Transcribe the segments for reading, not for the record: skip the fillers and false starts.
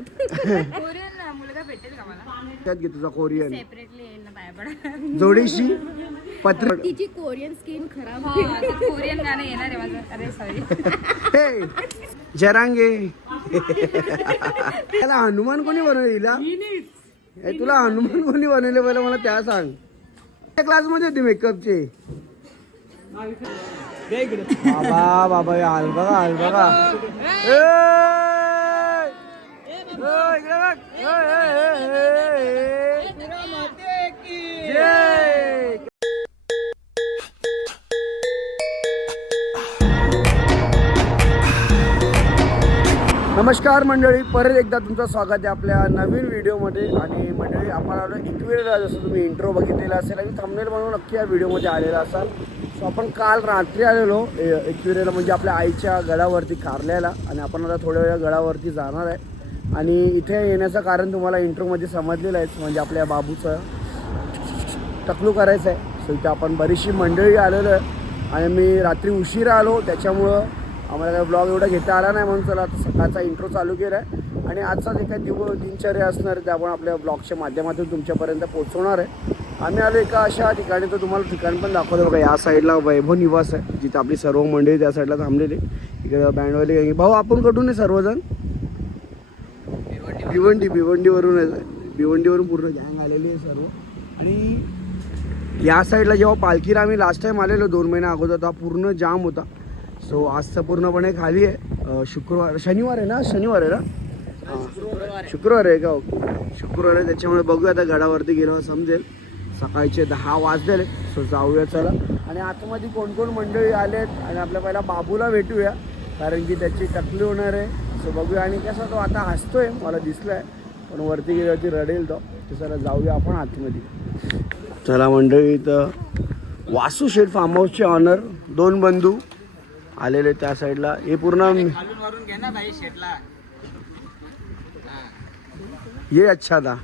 Korean मुलगा भेटेल का मला? त्यात घे तुझा कोरियन सेपरेटली येईल ना बाय पडा. जोडीशी पत्र. तिची कोरियन स्किन खराब कोरियन गाणं येणार आहे माझं. अरे सॉरी. हे जरांगे. त्याला हनुमान कोणी बनवलेला? तुला हनुमान कोणी बनवले पहिला मला त्या सांग. क्लास मध्ये होती मेकअपचे. बाबा बाबा हाल बघा हाल बघा. नमस्कार मंडळी, परत एकदा तुमचं स्वागत आहे आपल्या नवीन व्हिडिओमध्ये. आणि मंडळी आपण आलो एकविरेला. जसं तुम्ही इंट्रो बघितलेला असेल आणि थंबनेल म्हणून नक्की या व्हिडिओमध्ये आलेला असाल. सो आपण काल रात्री आलेलो एकविरेला, म्हणजे आपल्या आईच्या गडावरती कारल्याला. आणि आपण आता थोड्या वेळा गडावरती जाणार आहे. आणि इथे येण्याचं कारण तुम्हाला इंट्रोमध्ये समजलेलं आहे, म्हणजे आपल्या बाबूचं टकलू करायचं आहे. सो इथे आपण बरीचशी मंडळी आलेलो आहे. आणि मी रात्री उशिरा आलो, त्याच्यामुळं आम्हाला काय ब्लॉग एवढा घेता आला नाही, म्हणून चला आता सकाळचा इंट्रो चालू केला आहे. आणि आजचा जे काही दिनचर्या असणार आहे ते आपण आपल्या ब्लॉगच्या माध्यमातून तुमच्यापर्यंत पोहोचवणार आहे. आम्ही आलो एका अशा ठिकाणी, तर तुम्हाला ठिकाण पण दाखवतो बघा. या साईडला वैभव निवास आहे, जिथे आपली सर्व मंडळी त्या साईडला थांबलेली. इकडे बँडवाले भाऊ आपण कुठून आहे सर्वजण? भिवंडीवरून आहे. भिवंडीवरून पूर्ण गँग आलेली आहे सर्व. आणि या साईडला जेव्हा पालखीला आम्ही लास्ट टाईम आलेलो 2 महिन्या अगोदर, तेव्हा पूर्ण जाम होता. सो आजचं पूर्णपणे खाली आहे. शनिवार आहे ना? शुक्रवार आहे का? शुक्रवार आहे, त्याच्यामुळे बघूया आता गडावरती गेल्यावर समजेल. सकाळचे 10 वाजलेले. सो जाऊया चला. आणि आतमध्ये कोण कोण मंडळी आलेत आणि आपल्या पहिला बाबूला भेटूया, कारण की त्याची टकली होणार आहे. सो बघूया. आणि कसा तो आता हसतोय, मला दिसलं आहे, पण वरती गेल्यावरती रडेल तो. चला जाऊया आपण आतमध्ये. चला मंडळी, इथं वासू शेठ फार्म हाऊसचे ऑनर 2 बंधू आलेले त्या साईडला. हे पूर्ण ये अच्छा था.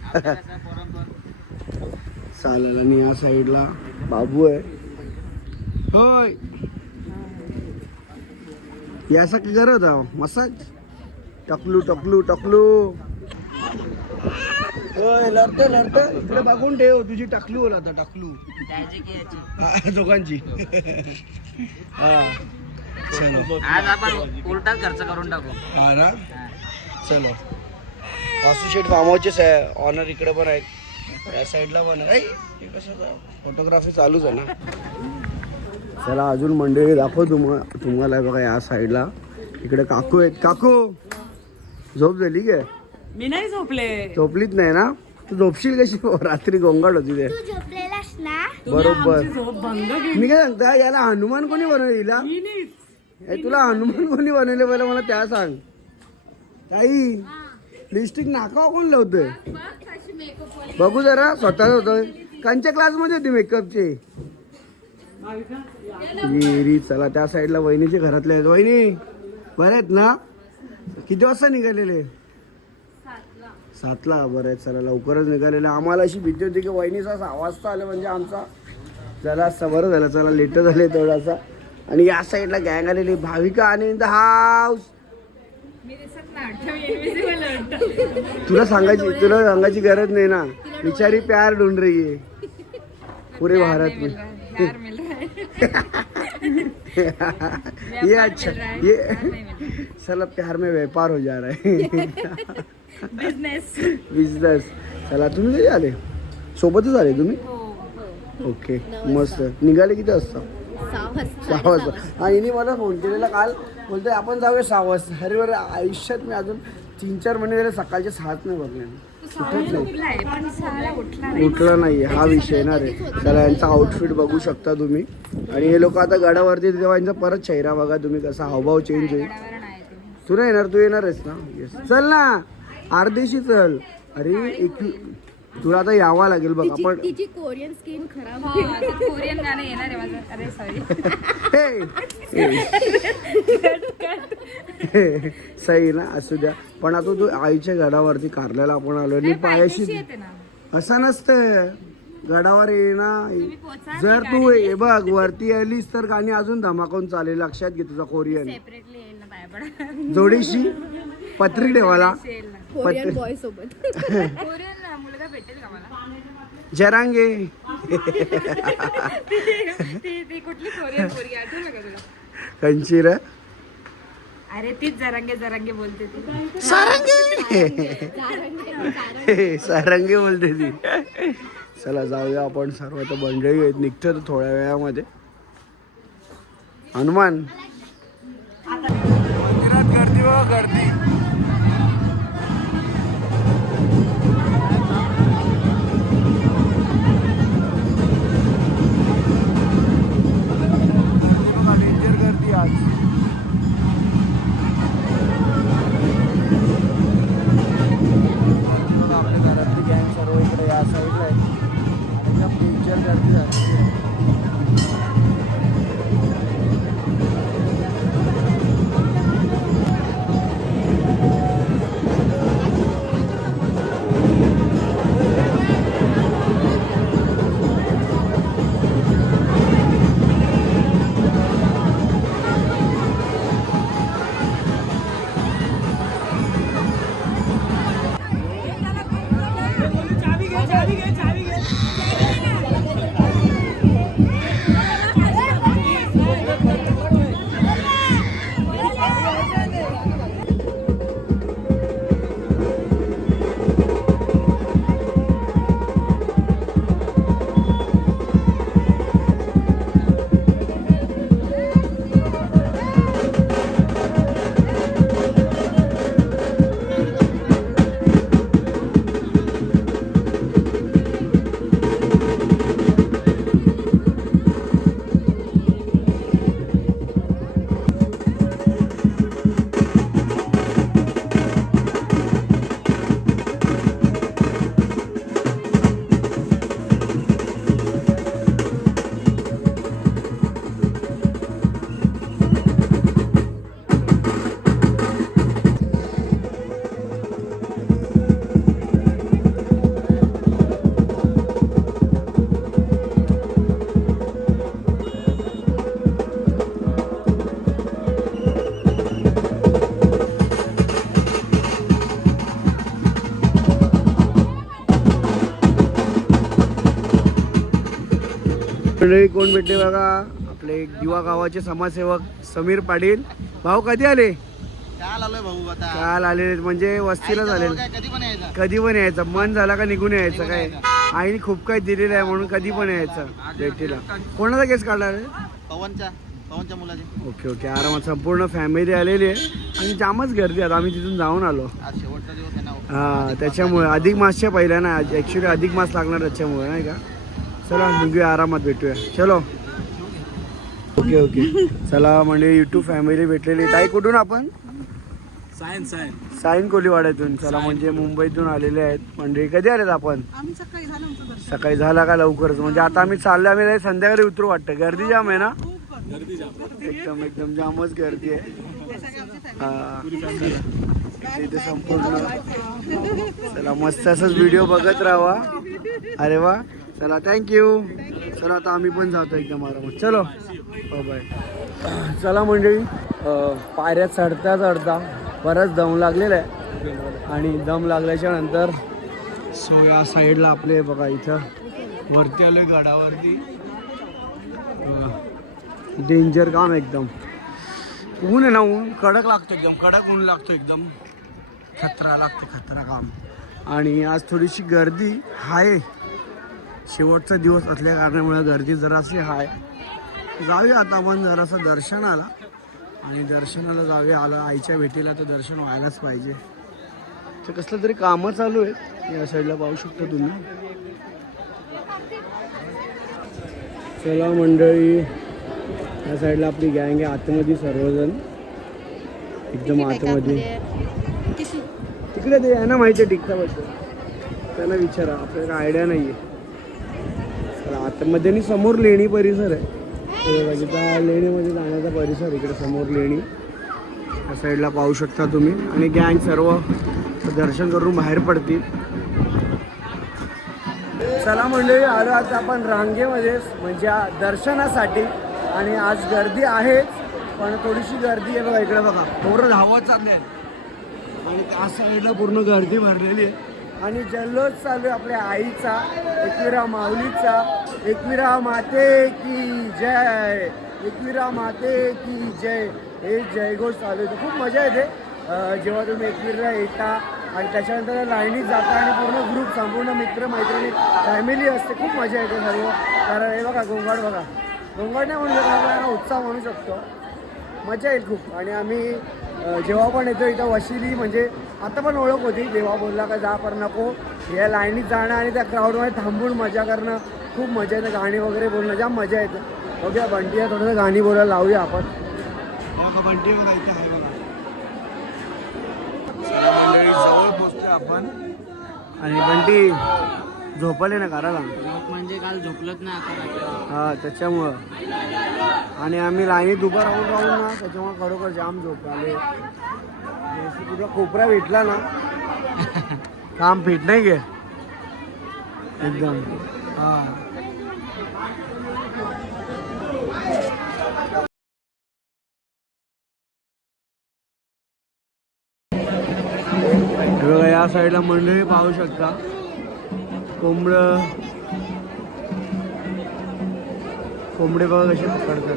चालेल. आणि या साईडला बाबू आहे. होय, याचा काय करत आहो मसाज? टकलू टकलू टकलू. होय, लढत इकडे बघून ठेव. तुझी टकलू होला आता. टकलू दोघांची. हा चलो, आज आपण उलटा खर्च करून टाकू. हा ना, चलो. वासू शेठ फार्म हाऊसचेच आहे ऑनर. इकडे पण आहेत, त्या साईडला पण आहे. हे कसं फोटोग्राफी चालूच आहे ना. चला अजून मंडळी दाखव तुम्हाला. बघा या साईडला इकडे काकू आहेत. काकू झोप झाली काय? मी नाही झोपले. झोपलीच नाही ना? तू झोपशील कशी? रात्री गोंगाट होती ते. बरोबर. मी काय सांगता, याला हनुमान कोणी बनवलेला? तुला हनुमान कोणी बनवले पहिला मला त्या सांग. ताई, लिपस्टिक नाकावर कोण लावतोय? बघू जरा. स्वतःच होतोय. कांच्या क्लासमध्ये होती मेकअपचे? चला त्या साईडला वहिनीचे घरातले आहेत. वहिनी बरे आहेत ना? किती वाजता निघालेले? 7ला. बरं आहे, चला लवकरच निघालेलं. आम्हाला अशी भीती होती की वहिनीचा 6 वाजता आलं म्हणजे आमचा जरा बरं झालं. चला लेट झाले थोडासा. आणि या साईडला गँग आलेली. भाविका आणि इन द हाऊस. तुला सांगायची गरज नाही ना. बिचारी प्यार ढूंढ रही है पूरे भारत में. ये अच्छा, ये चला प्यार में व्यापार हो जा रहा है. बिझनेस. चला तुम्ही कधी आले? सोबतच आले तुम्ही? ओके, मस्त. निघाले किती वाजता? 6 वाजता. हा, हिने मला फोन केलेला काल. बोलतोय आपण जाऊया 6 वाजता. अरे बरं, आयुष्यात मी अजून 3-4 महिने झाले सकाळचे 6 नाही बघले. उठला नाही, हा विषय ना रे. चला यांचा आउटफिट बघू शकता तुम्ही. आणि हे लोक आता गडावरती तेव्हा यांचा परत चेहरा बघा तुम्ही, कसा हावभाव चेंज होईल. तू नाही येणार? तू येणारच ना? येस, चल ना अर्धेशी चल. अरे तुला आता यावं लागेल बघ. आपण तिची कोरियन स्किन खराब कोरियन गाणं येणार आहे माझं. अरे सॉरी. सही ना, असू द्या. पण आता तू आईच्या गडावरती कारल्याला आपण आलो आणि पायाशी. असं नसतं, गडावर येणार. जर तू हे बघ वरती आलीस तर गाणी अजून धमाकावून चालेल. लक्षात घे तुझा कोरियन. सेपरेटली येईल ना बाय पडा. जोडीशी पत्री ठेवायला. कोरियन बॉय सोबत. कोरियन मुलगा भेटेल का मला? जरांगे. ती कुठली कोरियन पोरगी आठवलं का तुला? कंचीर अरे तीच जरांगे जरांगे बोलते ती. सारंगी बोलते ती. चला जाऊया आपण. सर्व तर मंडळी आहेत, निघतो थोड्या वेळामध्ये. हनुमान मंदिरात गर्दी व गर्दी. डेंजर गर्दी आज. आपल्या घरातली गँग सर्व इकडे या साईडला आहे. एकदम डेंजर गर्दी झाली. मंडळी कोण भेटले बघा, आपले दिवा गावाचे समाजसेवक समीर पाटील. भाऊ कधी आले? काल आलोय भाऊ आता. काल आलेले म्हणजे वस्तीला झाले. कधी पण यायचा. कधी पण यायचं, मन झाला का निघून यायचं. काय आईने खूप काही दिलेलं आहे म्हणून कधी पण यायचं भेटीला. कोणाचा केस काढला रे? पवनच्या मुलाचे. Okay okay. आरामात संपूर्ण फॅमिली आलेली आहे आणि जामच गर्दी. आता आम्ही तिथून जाऊन आलो. आज शेवटचा दिवस आहे ना. हा त्याच्यामुळे अधिक मासच्या पहिल्या ना ॲक्च्युली अधिक मास लागणार त्याच्यामुळे नाही का. चला निघूया, आरामात भेटूया. चलो ओके ओके. चला म्हणजे यूट्यूब फॅमिली भेटलेली. ताई कुठून आपण? साईन कोलीवाड्यातून. चला म्हणजे मुंबईतून आलेले आहेत मंडळी. कधी आलेत आपण? सकाळी झाला का लवकरच. म्हणजे आता आम्ही चाललो. आम्ही संध्याकाळी उतरू वाटतं. गर्दी जाम आहे ना. एकदम एकदम जामच गर्दी आहे. हा इथे संपूर्ण. चला मस्त असंच व्हिडिओ बघत राहा. अरे वा. चला थँक्यू. चला आता आम्ही पण जातो एकदम आरामात. चलो बाय. चला मंडळी पायऱ्यात चढता चढता बराच दम लागलेला आहे. आणि दम लागल्याच्या नंतर सो या साईडला आपले बघा इथं वरती आलोय गडावरती. डेंजर काम एकदम. ऊन आहे ना, ऊन कडक लागतो एकदम. कडक ऊन लागतो एकदम. खतरा लागतो, खतरा काम. आणि आज थोडीशी गर्दी आहे. शेवटचा दिवस असल्या कारणामुळे गर्दी जराशी आहे. जाऊया आता आपण जरासं दर्शनाला. आणि दर्शनाला जाऊया. आला आईच्या भेटीला तर दर्शन व्हायलाच पाहिजे. तर कसलं तरी कामं चालू आहेत. या साईडला पाहू शकता तुम्ही. चला मंडळी या साईडला आपली गँग आहे. आतमध्ये सर्वजण एकदम आतमध्ये. तिकडे ते आहे ना माहिती आहे टिकटाबद्दल. त्यांना विचारा, आपल्याला आयडिया नाही आहे. आतमध्ये आणि समोर लेणी परिसर आहे. त्या लेणीमध्ये जाण्याचा परिसर इकडे समोर लेणी. या साईडला पाहू शकता तुम्ही. आणि गँग सर्व दर्शन करून बाहेर पडतील. चला मंडळी आलो आता आपण रांगेमध्ये म्हणजे दर्शनासाठी. आणि आज गर्दी आहेच पण थोडीशी गर्दी आहे बघा. इकडे बघा पोरं धावत चालले आहेत. आणि त्या साईडला पूर्ण गर्दी भरलेली आहे आणि जल्लोष चालू आहे आपल्या आईचा, एकविरा माऊलीचा, एकविरा माते की जय, एकविरा माते की जय, हे जयघोष चालू आहे. खूप मजा येते जेव्हा तुम्ही एकविरा येता आणि त्याच्यानंतर लाईनीत जाता आणि पूर्ण ग्रुप संपूर्ण मित्र मैत्रिणी फॅमिली असते. खूप मजा येते सर्व. कारण हे बघा गोंगाट बघा, गोंगाट नाही म्हणू शकतो आपण, उत्साह म्हणू शकतो. मजा येईल खूप. आणि आम्ही जेव्हा पण येतो इथं वशिली म्हणजे आता पण ओळख होती, जेव्हा बोलला का जा पर नको, या लाईनीत जाणं आणि त्या क्राऊडमध्ये थांबून मजा करणं खूप मजा येते. गाणी वगैरे बोलणं जाम मजा येते. बघूया बंटीला थोडंसं गाणी बोलायला लावूया आपण. बंटी बघा इथे आहे बघा. जवळ पोचतोय आपण आणि बंटी झोपले ना करायला म्हणजे काल झोपलत ना हा त्याच्यामुळं. आणि आम्ही लाईनीत उभं राहून ना त्याच्यामुळे खरोखर जाम झोप आले. तुझा कोपरा भेटला ना काम फिट नाही गे एकदम. हा बघा या साईडला मंडळी पाहू शकता. कोंबडे बघा कसे पकडतात.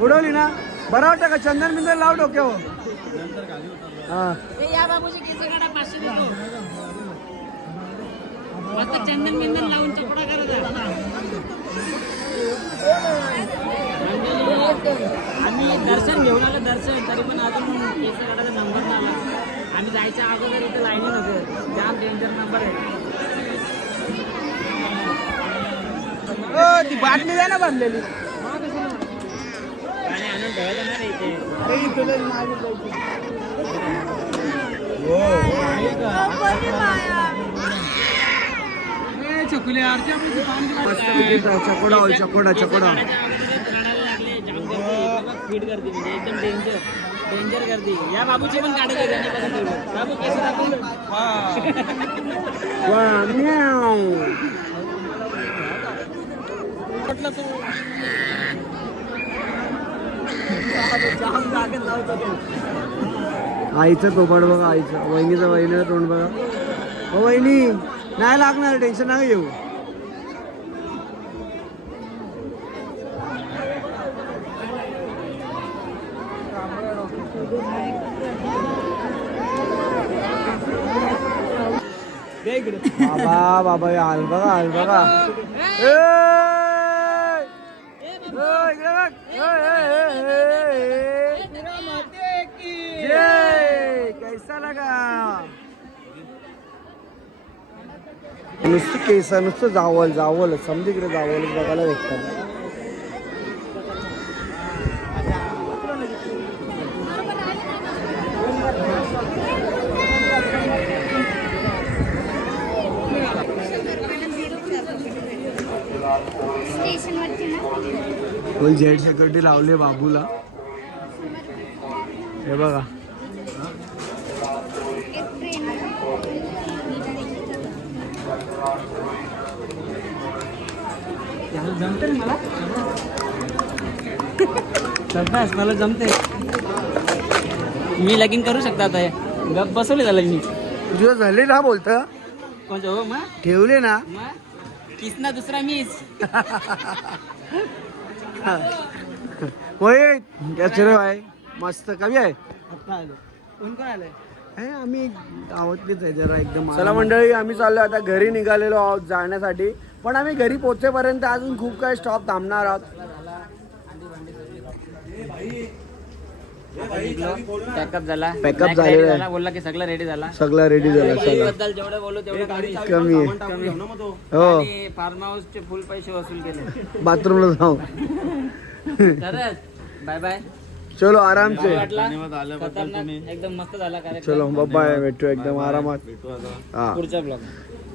उडवली ना बरं वाटतं का? चंदन बिंदन लाव डोक्यावर. हा चंदन बिंदन लावून चपडा करायचा. आम्ही दर्शन घेऊन आलो दर्शन, तरी पण अजून केस काढायचा नंबर नाही आला. आम्ही जायच्या अगोदर इथे लाईनी नव्हते, जाम डेंजर नंबर आहे. ती बाटली द्या ना बांधलेली. आणि आणून ठेवायचं नाही रे इथे. चकोडा चकोडा चकोडा फीड गर्दी म्हणजे एकदम डेंजर डेंजर गर्दी. या बाबूची पण काढायची बाबू केस दाखवून. म्हटलं तू जाम जागेत लावतो तू. आईचं तोबड बघा, आईचं वहिनीचं, वहिनीचं तोंड बघा. हो वहिनी नाही लागणार, टेन्शन नाही घेऊ. बाबा बाबा हाल बघा, हाल बघा. कैसा लगा? नुसतं केस, नुसतं जावल जावल समजीकडे जावल बघायला भेटतात. फुल जेट सिक्युरिटी लावले बाबूला. हे बघा जमते मला सरपास, मला जमते. मी लगीन करू शकता आता. गप बसवले झालं मी. तुझं झाले ना बोलत कोणतं हो मग ठेवले ना मग किसना दुसरा मीच. होय रे भाई मस्त कमी आहे. कोण कोण आलंय? आम्ही गावातलीच आहे जरा एकदम. चला मंडळी आम्ही चाललो आता घरी निघालेलो आहोत जाण्यासाठी. पण आम्ही घरी पोहोचेपर्यंत अजून खूप काही स्टॉप थांबणार आहोत. पॅकअप झाला, पॅकअप झालेला आहे. बोलला की सगळं रेडी झाला. सगळं रेडी झालं. सगळं बद्दल जेवढं बोलू तेवढं कमी आहे. हो फार्म हाऊसचे फुल पैसे वसूल केले. बाथरूमला जाऊ. खरंच बाय बाय. चलो आराम से. खतरनाक एकदम मस्त झाला कार्यक्रम. चलो बाय, भेटू एकदम आरामात. हा पुढचा ब्लॉग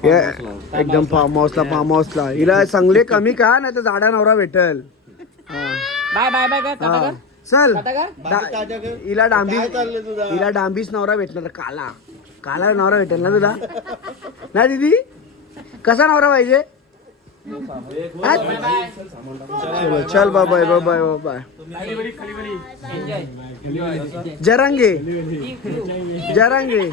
एकदम फार्म हाऊसला हिला चांगले कमी का नाही तर झाडा नवरा भेटल. बाय बाय बाय का चल बाकी काय जग? हिला डांबी काय चाललंय तुझं? हिला डांबीच नवरा भेटणार काला काला नवरा भेटेल ना तुला ना दीदी कसा नवरा पाहिजे हा? चल bye bye bye bye Jarange Jarange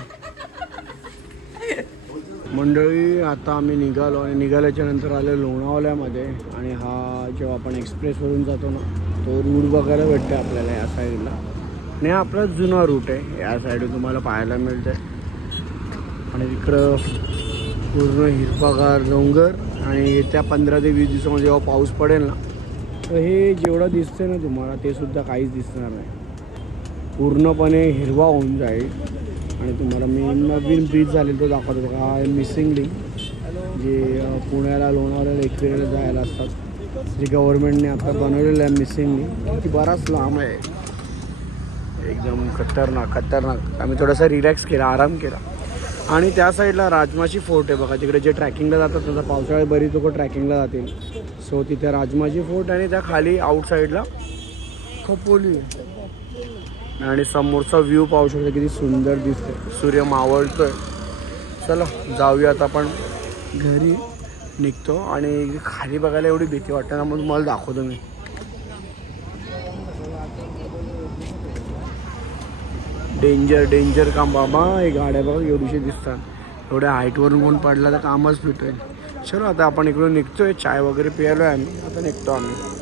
मंडळी आता आम्ही निघालो आणि निघाल्याच्या नंतर आलो लोणावळ्यामध्ये आणि हा जेव्हा आपण एक्सप्रेसवरून जातो ना तो रूट बघायला भेटते आपल्याला या साईडला आणि हा आपला जुना रूट आहे या साईडून तुम्हाला पाहायला मिळतं आणि तिकडं पूर्ण हिरवागार डोंगर आणि येत्या 15 ते 20 दिवसामध्ये जेव्हा पाऊस पडेल ना तर हे जेवढं दिसतंय ना तुम्हाला ते सुद्धा काहीच दिसणार नाही पूर्णपणे हिरवा होऊन जाईल आणि तुम्हाला मी नवीन ब्रिज झालेला तो दाखवतो बघा हा मिसिंग लिंक जे पुण्याला लोणावळ्याला एकविरेला जायला असतात जे गव्हर्नमेंटने आता बनवलेलं आहे मिसिंग लिंक ती बराच लांब आहे एकदम खतरनाक आम्ही थोडासा रिलॅक्स केला आराम केला आणि त्या साईडला राजमाची फोर्ट आहे बघा तिकडे जे ट्रॅकिंगला जातात ना पावसाळ्यात बरीच लोक ट्रॅकिंगला जातील सो तिथे राजमाची फोर्ट आणि त्या खाली आउटसाईडला खोपोली आणि समोरचा व्ह्यू पाहू शकतो किती सुंदर दिसतोय सूर्य मावळतोय चला जाऊयात आपण घरी निघतो आणि खाली बघायला एवढी भीती वाटते ना मग तुम्हाला दाखवतो मी डेंजर काम बाबा हे गाड्या बघा एवढीशी दिसतात एवढ्या हाईटवरून कोण पडला तर कामच फिटेल चलो आता आपण इकडून निघतोय चाय वगैरे प्यायलो आहे आम्ही आता निघतो आम्ही